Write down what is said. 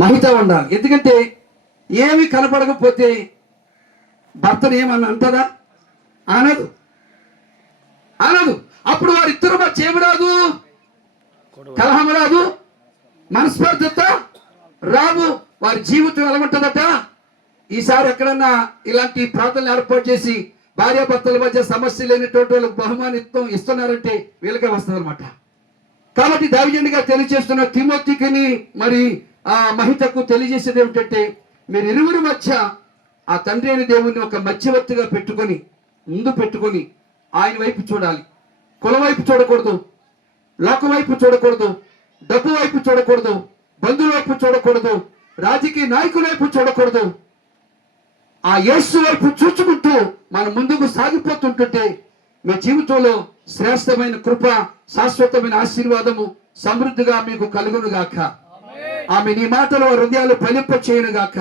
మహిత ఉండాలి. ఎందుకంటే ఏమి కనపడకపోతే భర్తను ఏమన్నా అంటదా? అనదు. అప్పుడు వారిద్దరు మధ్య ఏమి రాదు? కలహం రాదు, మనస్పర్ధత రాదు. వారి జీవితం ఎలా ఉంటుందట? ఈసారి ఎక్కడన్నా ఇలాంటి ప్రార్థనలు ఏర్పాటు చేసి భార్యాభర్తల మధ్య సమస్య లేనటువంటి వాళ్ళకి బహుమానిత్వం ఇస్తున్నారంటే వీళ్ళకే వస్తుంది అనమాట. కాబట్టి దైవజనుడిగా తెలియజేస్తున్న తిమోతికిని మరి ఆ మహితకు తెలియజేసేది ఏమిటంటే, మీరు ఇరువురి మధ్య ఆ తండ్రి అయిన దేవుణ్ణి ఒక మధ్యవర్తిగా పెట్టుకొని ముందు పెట్టుకొని ఆయన వైపు చూడాలి. కులం వైపు చూడకూడదు, లోకం వైపు చూడకూడదు, డబ్బు వైపు చూడకూడదు, బంధువుల వైపు చూడకూడదు, రాజకీయ నాయకుల వైపు చూడకూడదు. ఆ యేసు వైపు చూచుకుంటూ మనం ముందుకు సాగిపోతుంటుంటే మీ జీవితంలో శ్రేష్టమైన కృప, శాశ్వతమైన ఆశీర్వాదము సమృద్ధిగా మీకు కలుగును గాక. ఆమె నీ మాటలు హృదయాలు ఫలింప చేయను గాక.